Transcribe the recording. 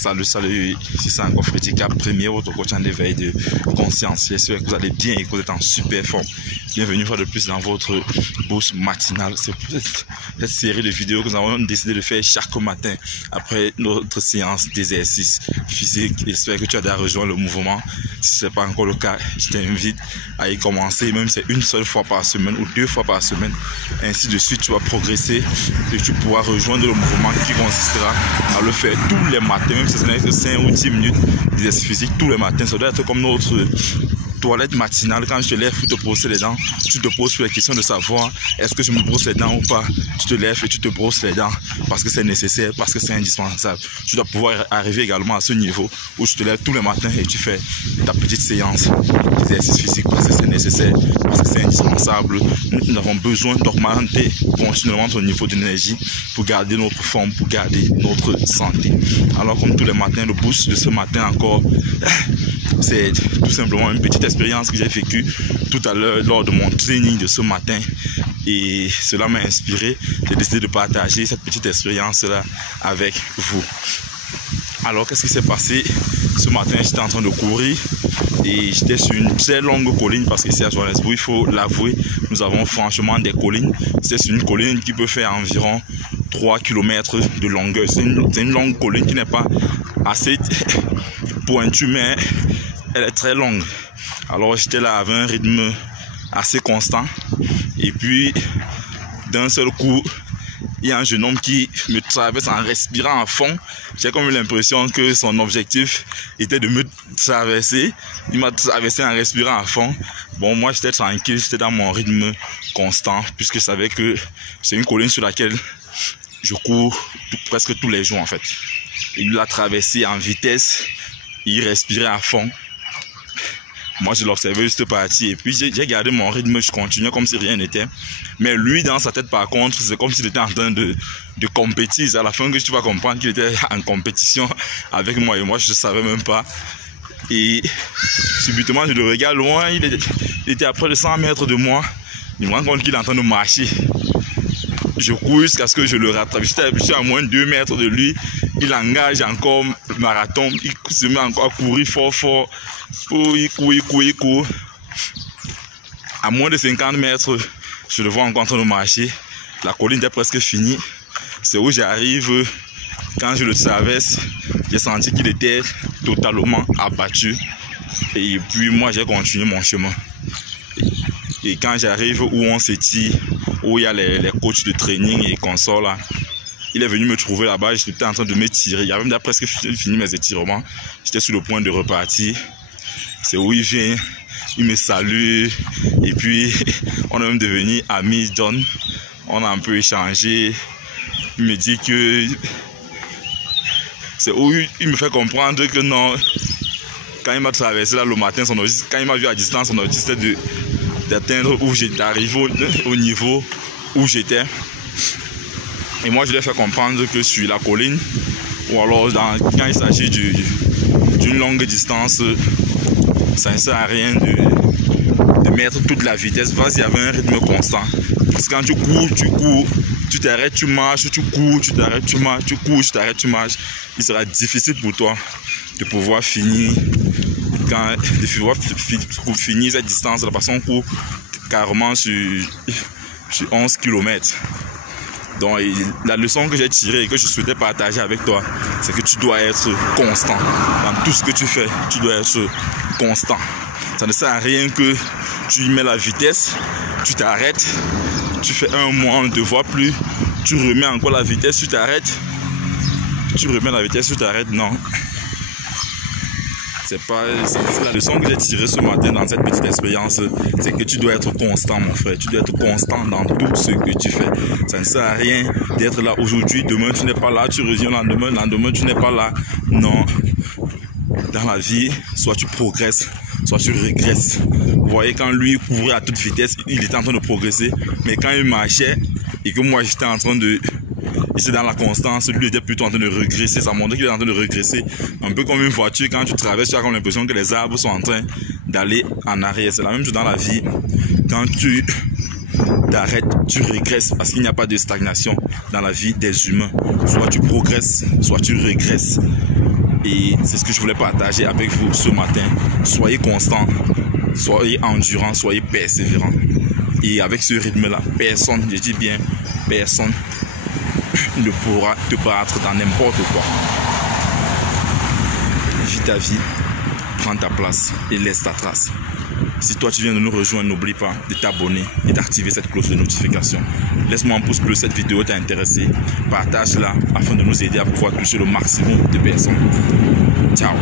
Salut, ici c'est encore Freddy Cap, premier votre coach en éveil de conscience. J'espère que vous allez bien et que vous êtes en super forme. Bienvenue une fois de plus dans votre bourse matinale. C'est cette série de vidéos que nous avons décidé de faire chaque matin après notre séance d'exercice physique. J'espère que tu as déjà rejoint le mouvement. Si ce n'est pas encore le cas, je t'invite à y commencer, même si c'est une seule fois par semaine ou 2 fois par semaine. Ainsi de suite, tu vas progresser et tu pourras rejoindre le mouvement qui consistera à le faire tous les matins, même si ce n'est que 5 ou 10 minutes d'exercice physique tous les matins. Ça doit être comme notre toilette matinale. Quand je te lève pour te brosser les dents, tu te poses la question de savoir est-ce que je me brosse les dents ou pas. Tu te lèves et tu te brosses les dents parce que c'est nécessaire, parce que c'est indispensable. Tu dois pouvoir arriver également à ce niveau où tu te lèves tous les matins et tu fais ta petite séance d'exercice physique parce que c'est nécessaire, parce que c'est indispensable. Nous avons besoin d'augmenter continuellement notre niveau d'énergie pour garder notre forme, pour garder notre santé. Alors comme tous les matins, le boost de ce matin encore, c'est tout simplement une petite expérience que j'ai vécue tout à l'heure lors de mon training de ce matin et cela m'a inspiré. J'ai décidé de partager cette petite expérience là avec vous. Alors qu'est-ce qui s'est passé? Ce matin j'étais en train de courir et j'étais sur une très longue colline parce qu'ici à Johannesburg, il faut l'avouer, nous avons franchement des collines. C'est sur une colline qui peut faire environ 3 km de longueur. C'est une longue colline qui n'est pas assez pointue mais elle est très longue. Alors j'étais là avec un rythme assez constant et puis d'un seul coup il y a un jeune homme qui me traverse en respirant à fond. J'ai comme eu l'impression que son objectif était de me traverser. Il m'a traversé en respirant à fond. Bon, moi j'étais tranquille, j'étais dans mon rythme constant puisque je savais que c'est une colline sur laquelle je cours presque tous les jours en fait. Il l'a traversé en vitesse, il respirait à fond. Moi, je l'observais juste partir et puis j'ai gardé mon rythme, je continuais comme si rien n'était. Mais lui, dans sa tête, par contre, c'est comme s'il était en train de compétir. C'est à la fin que tu vas comprendre qu'il était en compétition avec moi et moi, je ne savais même pas. Et subitement, je le regarde loin, il était à près de 100 mètres de moi. Je me rends compte qu'il est en train de marcher. Je cours jusqu'à ce que je le rattrape. Je suis à moins de 2 mètres de lui. Il engage encore le marathon. Il se met encore à courir fort. Il court. À moins de 50 mètres, je le vois encore en train de marcher. La colline est presque finie. C'est où j'arrive. Quand je le traverse, j'ai senti qu'il était totalement abattu. Et puis moi, j'ai continué mon chemin. Et quand j'arrive où on s'étire, où il y a les coachs de training et consorts là, il est venu me trouver là-bas, j'étais en train de m'étirer. Il avait déjà presque fini mes étirements. J'étais sur le point de repartir. C'est où il vient, il me salue. Et puis, on est même devenu amis, John. On a un peu échangé. Il me dit que... C'est où il me fait comprendre que non... Quand il m'a traversé là le matin, quand il m'a vu à distance, son objectif c'était d'atteindre où j'étais, d'arriver au niveau où j'étais. Et moi je lui ai fait comprendre que sur la colline, ou alors quand il s'agit d'une longue distance, ça ne sert à rien de mettre toute la vitesse. Vas-y avec un rythme constant. Parce que quand tu cours, tu t'arrêtes, tu marches, tu cours, tu t'arrêtes, tu marches, tu cours, tu t'arrêtes, tu marches. Il sera difficile pour toi de pouvoir finir finir cette distance là, parce qu'on court carrément sur 11 km. Donc la leçon que j'ai tirée et que je souhaitais partager avec toi, c'est que tu dois être constant dans tout ce que tu fais. Tu dois être constant. Ça ne sert à rien que tu mets la vitesse, tu t'arrêtes, tu fais un mois, on ne te voit plus, tu remets encore la vitesse, tu t'arrêtes, tu remets la vitesse, tu t'arrêtes. Non. C'est la leçon que j'ai tirée ce matin dans cette petite expérience, c'est que tu dois être constant, mon frère. Tu dois être constant dans tout ce que tu fais. Ça ne sert à rien d'être là aujourd'hui, demain tu n'es pas là, tu reviens le lendemain tu n'es pas là. Non. Dans la vie, soit tu progresses, soit tu régresses. Vous voyez, quand lui courait à toute vitesse, il était en train de progresser. Mais quand il marchait et que moi j'étais en train de... J'étais dans la constance, lui était plutôt en train de régresser. Ça montrait qu'il est en train de régresser. Un peu comme une voiture, quand tu traverses, tu as comme l'impression que les arbres sont en train d'aller en arrière. C'est la même chose dans la vie. Quand tu t'arrêtes, tu régresses parce qu'il n'y a pas de stagnation dans la vie des humains. Soit tu progresses, soit tu régresses. Et c'est ce que je voulais partager avec vous ce matin. Soyez constant, soyez endurant, soyez persévérant. Et avec ce rythme-là, personne, je dis bien, personne ne pourra te battre dans n'importe quoi. Vis ta vie, prends ta place et laisse ta trace. Si toi tu viens de nous rejoindre, n'oublie pas de t'abonner et d'activer cette cloche de notification. Laisse-moi un pouce bleu si cette vidéo t'a intéressé. Partage-la afin de nous aider à pouvoir toucher le maximum de personnes. Ciao.